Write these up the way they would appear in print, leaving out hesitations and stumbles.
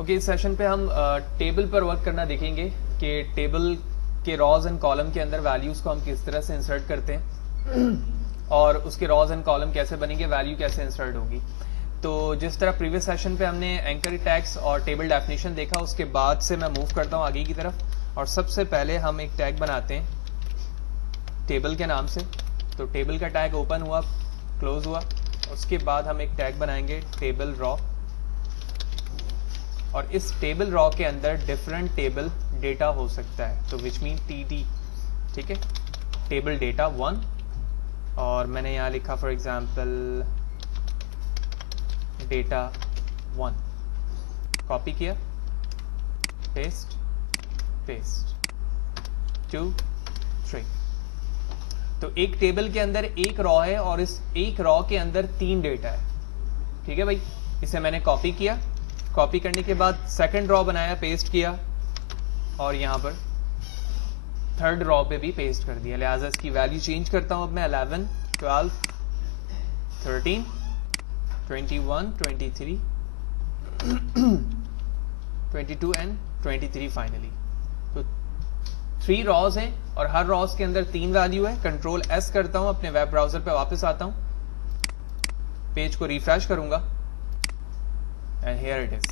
Okay, इस session पे हम टेबल पर वर्क करना देखेंगे कि टेबल के रॉज एंड कॉलम के अंदर वैल्यूज को हम किस तरह से इंसर्ट करते हैं और उसके रॉज एंड कॉलम कैसे बनेंगे, वैल्यू कैसे इंसर्ट होगी। तो जिस तरह प्रीवियस सेशन पे हमने एंकर टैग्स और टेबल डेफिनेशन देखा, उसके बाद से मैं मूव करता हूँ आगे की तरफ और सबसे पहले हम एक टैग बनाते हैं टेबल के नाम से। तो टेबल का टैग ओपन हुआ, क्लोज हुआ, उसके बाद हम एक टैग बनाएंगे टेबल रॉ, और इस टेबल रॉ के अंदर डिफरेंट टेबल डेटा हो सकता है, तो विच मीन टीडी, ठीक है, टेबल डेटा 1, और मैंने यहाँ लिखा फॉर एग्जांपल डेटा 1, कॉपी किया, पेस्ट पेस्ट 2 3। तो एक टेबल के अंदर एक रॉ है और इस एक रॉ के अंदर 3 डेटा है, ठीक है भाई। इसे मैंने कॉपी किया, कॉपी करने के बाद सेकंड रॉ बनाया, पेस्ट किया, और यहां पर थर्ड रॉ पे भी पेस्ट कर दिया। लिहाजा इसकी वैल्यू चेंज करता हूं अब मैं 11 12 13 21 23 22 एंड 23 फाइनली। तो 3 रॉज हैं और हर रॉज के अंदर 3 वैल्यू है। कंट्रोल एस करता हूं, अपने वेब ब्राउजर पे वापस आता हूं, पेज को रिफ्रेश करूंगा एंड हियर इट इज,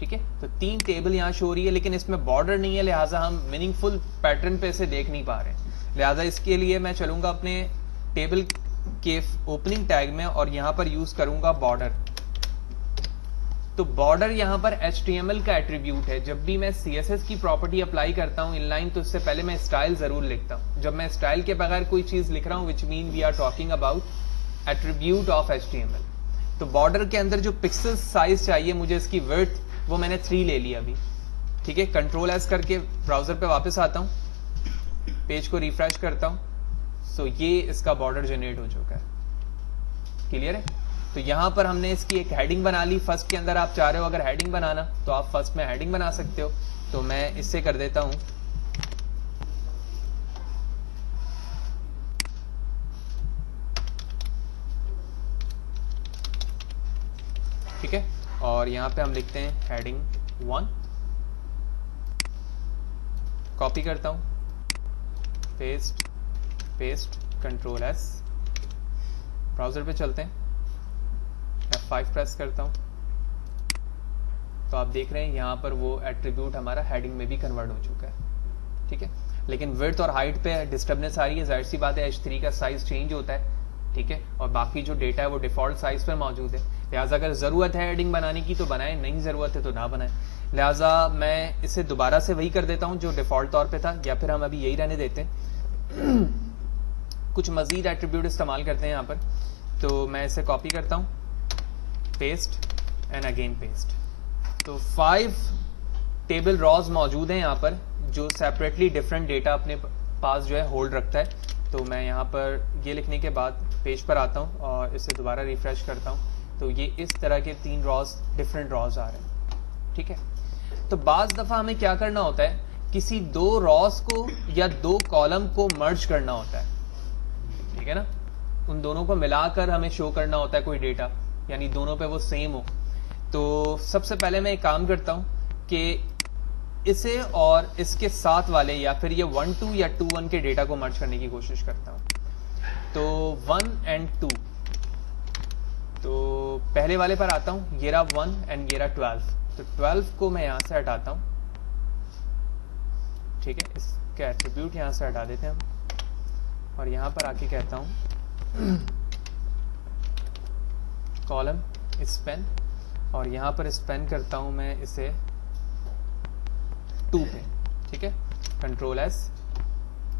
ठीक है। तो 3 टेबल यहां शो हो रही है, लेकिन इसमें बॉर्डर नहीं है, लिहाजा हम मीनिंगफुल पैटर्न पे इसे देख नहीं पा रहे। लिहाजा इसके लिए मैं चलूंगा अपने टेबल के ओपनिंग टैग में और यहां पर यूज करूंगा बॉर्डर। तो बॉर्डर यहां पर HTML का एट्रीब्यूट है। जब भी मैं CSS की प्रॉपर्टी अप्लाई करता हूं इनलाइन, तो इससे पहले मैं स्टाइल जरूर लिखता हूं। जब मैं स्टाइल के बगैर कोई चीज लिख रहा हूं, which mean we are talking about attribute of HTML। तो बॉर्डर के अंदर जो पिक्सल साइज चाहिए मुझे, इसकी विड्थ, वो मैंने 3 ले लिया अभी, ठीक है। कंट्रोल एस करके ब्राउजर पे वापस आता हूं, पेज को रिफ्रेश करता हूं, सो ये इसका बॉर्डर जनरेट हो चुका है, क्लियर है। तो यहां पर हमने इसकी एक हेडिंग बना ली। फर्स्ट के अंदर आप चाह रहे हो अगर हेडिंग बनाना, तो आप फर्स्ट में हेडिंग बना सकते हो। तो मैं इससे कर देता हूं ठीक है, और यहां पे हम लिखते हैं हेडिंग 1, कॉपी करता हूं, paste paste, control S, browser पे चलते हैं, F5 प्रेस करता हूं, तो आप देख रहे हैं यहां पर वो एट्रीब्यूट हमारा हेडिंग में भी कन्वर्ट हो चुका है, ठीक है। लेकिन विड्थ और हाइट पे डिस्टर्बेंस आ रही है, जाहिर सी बात है H3 का साइज चेंज होता है, ठीक है, और बाकी जो डेटा है वो डिफॉल्ट साइज पर मौजूद है। लिहाजा अगर जरूरत है हेडिंग बनाने की तो बनाए, नहीं जरूरत है तो ना बनाए। लिहाजा मैं इसे दोबारा से वही कर देता हूं जो डिफॉल्ट तौर पे था, या फिर हम अभी यही रहने देते हैं। कुछ मजीद एट्रीब्यूट इस्तेमाल करते हैं यहाँ पर। तो मैं इसे कॉपी करता हूँ, पेस्ट एंड अगेन पेस्ट। तो 5 टेबल रॉज मौजूद हैं यहाँ पर, जो सेपरेटली डिफरेंट डेटा अपने पास जो है होल्ड रखता है। तो मैं यहाँ पर ये लिखने के बाद पेज पर आता हूँ और इसे दोबारा रिफ्रेश करता हूँ, तो ये इस तरह के 3 रॉज, डिफरेंट रॉज आ रहे हैं, ठीक है। तो बाज दफा हमें क्या करना होता है, किसी 2 रॉज को या 2 कॉलम को मर्ज करना होता है, ठीक है ना। उन दोनों को मिलाकर हमें शो करना होता है कोई डेटा, यानी दोनों पे वो सेम हो। तो सबसे पहले मैं एक काम करता हूं कि इसे और इसके साथ वाले, या फिर ये 1 2 या 2 1 के डेटा को मर्ज करने की कोशिश करता हूं। तो 1 एंड 2, तो पहले वाले पर आता हूं, ये रहा 1 एंड ये रहा 12। तो 12 को मैं यहां से हटाता हूं, ठीक है, इसके एट्रीब्यूट यहां से हटा देते हैं हम, और यहां पर आके कहता हूं कॉलम स्पेन, और यहां पर स्पेन करता हूं मैं इसे 2 पे, ठीक है। कंट्रोल एस,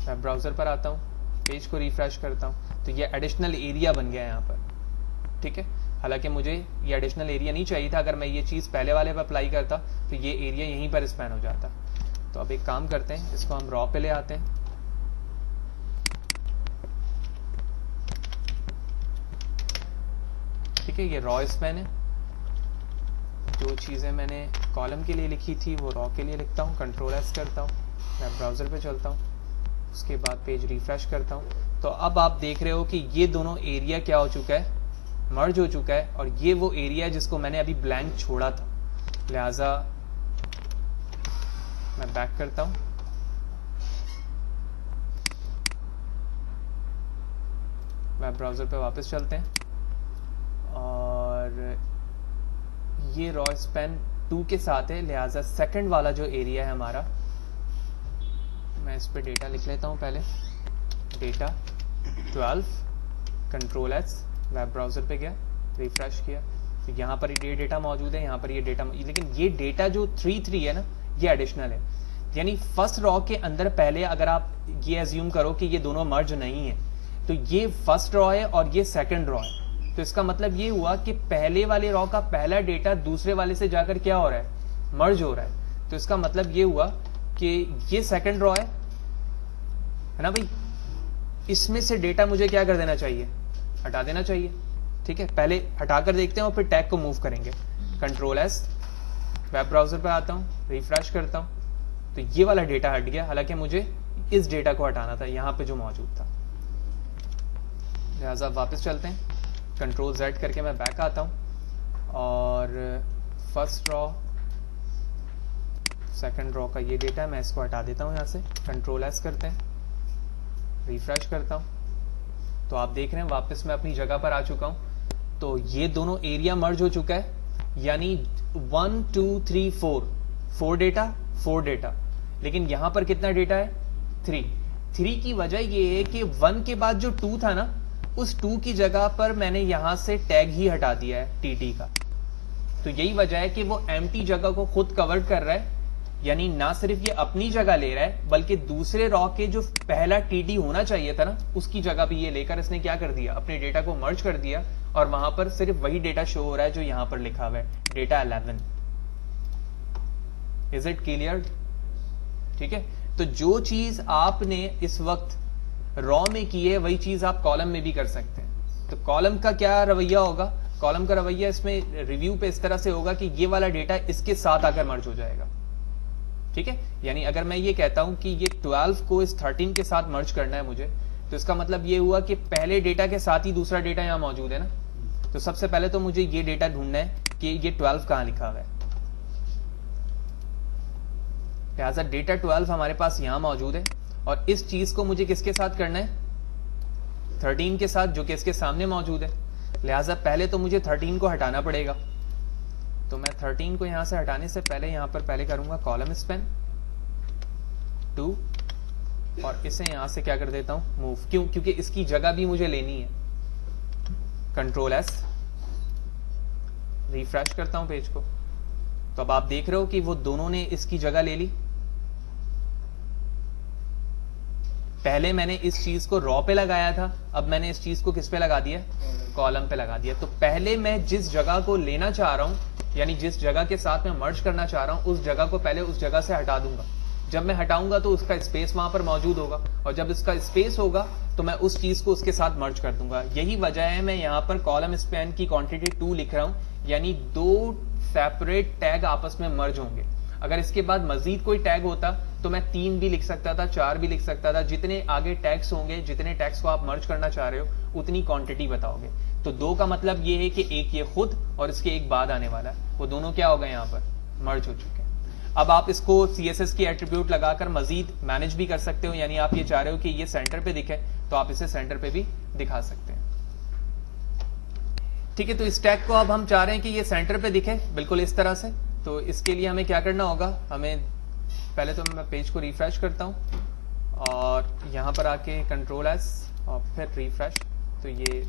वेब ब्राउजर पर आता हूं, पेज को रिफ्रेश करता हूं, तो ये एडिशनल एरिया बन गया यहाँ पर, ठीक है। हालांकि मुझे ये एडिशनल एरिया नहीं चाहिए था, अगर मैं ये चीज पहले वाले पर अप्लाई करता तो ये एरिया यहीं पर स्पेन हो जाता। तो अब एक काम करते हैं, इसको हम रॉ पे ले आते हैं, ठीक है। ये रॉ स्पेन है, जो चीजें मैंने कॉलम के लिए लिखी थी वो रॉ के लिए लिखता हूँ। कंट्रोल एस करता हूँ, वेब ब्राउजर पे चलता हूँ, उसके बाद पेज रिफ्रेश करता हूँ। तो अब आप देख रहे हो कि ये दोनों एरिया क्या हो चुका है, मर्ज हो चुका है और ये वो एरिया है जिसको मैंने अभी ब्लैंक छोड़ा था, लिहाजा मैं बैक करता हूं। वेब ब्राउज़र पे वापस चलते हैं और ये रॉ स्पैन 2 के साथ है, लिहाजा सेकंड वाला जो एरिया है हमारा, मैं इस पे डेटा लिख लेता हूँ पहले। Data 12 control S, web browser पे गया, रिफ्रेश किया तो यहाँ पर ये डेटा मौजूद है, यहाँ पर ये डेटा, लेकिन ये डेटा जो 3 है ना ये एडिशनल है। यानी फर्स्ट रॉ के अंदर पहले अगर आप ये एज्यूम करो कि ये दोनों मर्ज नहीं है तो ये फर्स्ट रॉ है और ये सेकंड रॉ है, तो इसका मतलब ये हुआ कि पहले वाले रॉ का पहला डेटा दूसरे वाले से जाकर क्या हो रहा है, मर्ज हो रहा है। तो इसका मतलब ये हुआ कि ये सेकंड रॉ है ना भाई, इसमें से डेटा मुझे क्या कर देना चाहिए, हटा देना चाहिए। ठीक है, पहले हटाकर देखते हैं और फिर टैग को मूव करेंगे। कंट्रोल एस, वेब ब्राउजर पे आता हूँ, रिफ्रेश करता हूँ तो ये वाला डेटा हट गया, हालांकि मुझे इस डेटा को हटाना था यहाँ पे जो मौजूद था। लिहाजा वापस चलते हैं, कंट्रोल जेड करके मैं बैक आता हूँ और फर्स्ट रॉ सेकंड रॉ का ये डेटा है, मैं इसको हटा देता हूँ यहाँ से। कंट्रोल एस करते हैं, रिफ्रेश करता हूँ तो आप देख रहे हैं वापस मैं अपनी जगह पर आ चुका हूँ। तो ये दोनों एरिया मर्ज हो चुका है, यानी 1 2 3 4 डेटा 4 डेटा, लेकिन यहां पर कितना डेटा है, 3 की वजह ये है कि 1 के बाद जो 2 था ना, उस 2 की जगह पर मैंने यहां से टैग ही हटा दिया है टीटी का। तो यही वजह है कि वो एम्प्टी जगह को खुद कवर कर रहा है, यानी ना सिर्फ ये अपनी जगह ले रहा है बल्कि दूसरे रॉ के जो पहला टीटी होना चाहिए था ना उसकी जगह भी ये लेकर इसने क्या कर दिया, अपने डेटा को मर्ज कर दिया और वहां पर सिर्फ वही डेटा शो हो रहा है जो यहां पर लिखा हुआ है, डेटा 11। Is it clear? ठीक है, तो जो चीज आपने इस वक्त रॉ में की है वही चीज आप कॉलम में भी कर सकते हैं। तो कॉलम का क्या रवैया होगा, कॉलम का रवैया इसमें रिव्यू पे इस तरह से होगा कि ये वाला डेटा इसके साथ आकर मर्ज हो जाएगा। ठीक है, यानी अगर मैं ये कहता हूं कि ये 12 को इस 13 के साथ मर्ज करना है मुझे, तो इसका मतलब ये हुआ कि पहले डेटा के साथ ही दूसरा डेटा यहां मौजूद है ना, तो सबसे पहले तो मुझे ये डेटा ढूंढना है कि ये 12 कहां लिखा हुआ है। लिहाजा डेटा 12 हमारे पास यहां मौजूद है और इस चीज को मुझे किसके साथ करना है, 13 के साथ, जो कि इसके सामने मौजूद है। लिहाजा पहले तो मुझे 13 को हटाना पड़ेगा, तो मैं 13 को यहां से हटाने से पहले यहां पर पहले करूंगा कॉलम स्पैन 2 और इसे यहां से क्या कर देता हूं, मूव। क्यों? क्योंकि इसकी जगह भी मुझे लेनी है। कंट्रोल एस, रिफ्रेश करता हूं पेज को तो अब आप देख रहे हो कि वो दोनों ने इसकी जगह ले ली। पहले मैंने इस चीज को रॉ पे लगाया था, अब मैंने इस चीज को किस पे लगा दिया, कॉलम पे लगा दिया। तो पहले मैं जिस जगह को लेना चाह रहा हूं, यानी जिस जगह के साथ मैं मर्ज करना चाह रहा हूं, उस जगह को पहले उस जगह से हटा दूंगा। जब मैं हटाऊंगा तो उसका स्पेस वहां पर मौजूद होगा और जब इसका स्पेस होगा तो मैं उस चीज को उसके साथ मर्ज कर दूंगा। यही वजह है मैं यहां पर कॉलम स्पैन की क्वांटिटी 2 लिख रहा हूं, यानी 2 सेपरेट टैग आपस में मर्ज होंगे। अगर इसके बाद मजीद कोई टैग होता तो मैं 3 भी लिख सकता था, 4 भी लिख सकता था। जितने आगे टैग्स होंगे, जितने टैग्स को आप मर्ज करना चाह रहे हो उतनी क्वांटिटी बताओगे। तो 2 का मतलब ये है कि एक ये खुद और इसके एक बाद आने वाला है, वो दोनों क्या हो गए, यहाँ पर मर्ज हो चुके हैं। अब आप इसको CSS की एट्रीब्यूट लगाकर मजीद मैनेज भी कर सकते हो, यानी आप ये चाह रहे हो कि ये सेंटर पे दिखे तो आप इसे सेंटर पे भी दिखा सकते हैं। ठीक है, तो इस टैग को अब हम चाह रहे हैं कि ये सेंटर पे दिखे बिल्कुल इस तरह से। तो इसके लिए हमें क्या करना होगा, हमें पहले तो मैं पेज को रिफ्रेश करता हूं और यहां पर आके कंट्रोल एस और फिर रिफ्रेश, तो ये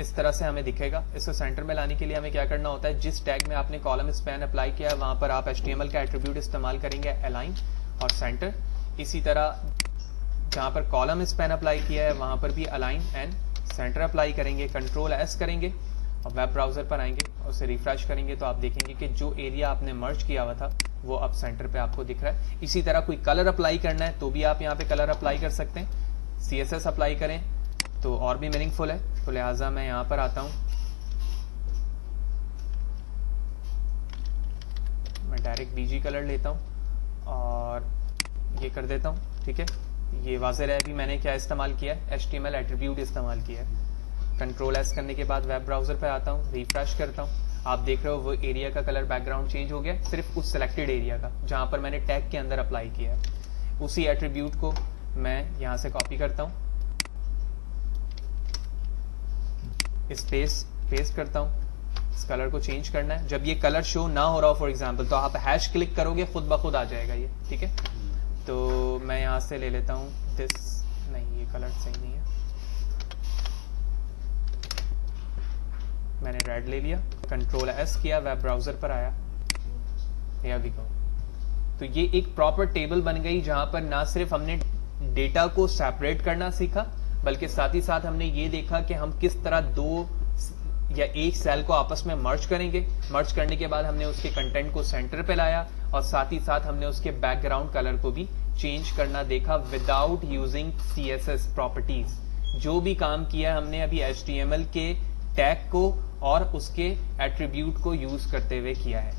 इस तरह से हमें दिखेगा। इसको सेंटर में लाने के लिए हमें क्या करना होता है, जिस टैग में आपने कॉलम स्पैन अप्लाई किया है वहां पर आप HTML का एट्रीब्यूट इस्तेमाल करेंगे अलाइन और सेंटर। इसी तरह जहां पर कॉलम स्पैन अप्लाई किया है वहां पर भी अलाइन एंड सेंटर अप्लाई करेंगे। कंट्रोल एस करेंगे और वेब ब्राउजर पर आएंगे और उसे रिफ्रेश करेंगे तो आप देखेंगे कि जो एरिया आपने मर्ज किया हुआ था वो अब सेंटर पे आपको दिख रहा है। इसी तरह कोई कलर अप्लाई करना है तो भी आप यहाँ पे कलर अप्लाई कर सकते हैं। CSS अप्लाई करें तो और भी मीनिंगफुल है, तो लिहाजा मैं यहाँ पर आता हूँ, मैं डायरेक्ट BG कलर लेता हूँ और ये कर देता हूँ। ठीक है, ये वाज़ेह है अभी मैंने क्या इस्तेमाल किया है, HTML एट्रीब्यूट इस्तेमाल किया है। कंट्रोल एस करने के बाद वेब ब्राउजर पे आता हूँ, रिफ्रेश करता हूँ। आप देख रहे हो वो एरिया का कलर बैकग्राउंड चेंज हो गया, सिर्फ उस सिलेक्टेड एरिया का जहां पर मैंने टैग के अंदर अप्लाई किया है। उसी एट्रीब्यूट को मैं यहां से कॉपी करता हूं, स्पेस पेस्ट करता हूं। इस कलर को चेंज करना है। जब ये कलर शो ना हो रहा हो फॉर एग्जांपल, तो आप हैश क्लिक करोगे, खुद ब खुद आ जाएगा ये, ठीक है। तो मैं यहां से ले लेता हूं दिस, नहीं ये कलर सही नहीं है, मैंने रेड ले लिया, कंट्रोल एस किया, वेब ब्राउजर पर आया, हियर वी गो। तो ये एक प्रॉपर टेबल बन गई जहां पर ना सिर्फ हमने डेटा को सेपरेट करना सीखा, बल्कि साथ ही साथ हमने ये देखा कि हम किस तरह दो या एक सेल को आपस में मर्ज करेंगे। मर्ज करने के बाद हमने उसके कंटेंट को सेंटर पे लाया और साथ ही साथ हमने उसके बैकग्राउंड कलर को भी चेंज करना देखा विदाउट यूजिंग CSS प्रॉपर्टीज। जो भी काम किया हमने अभी HTML के टैग को और उसके एट्रीब्यूट को यूज करते हुए किया है।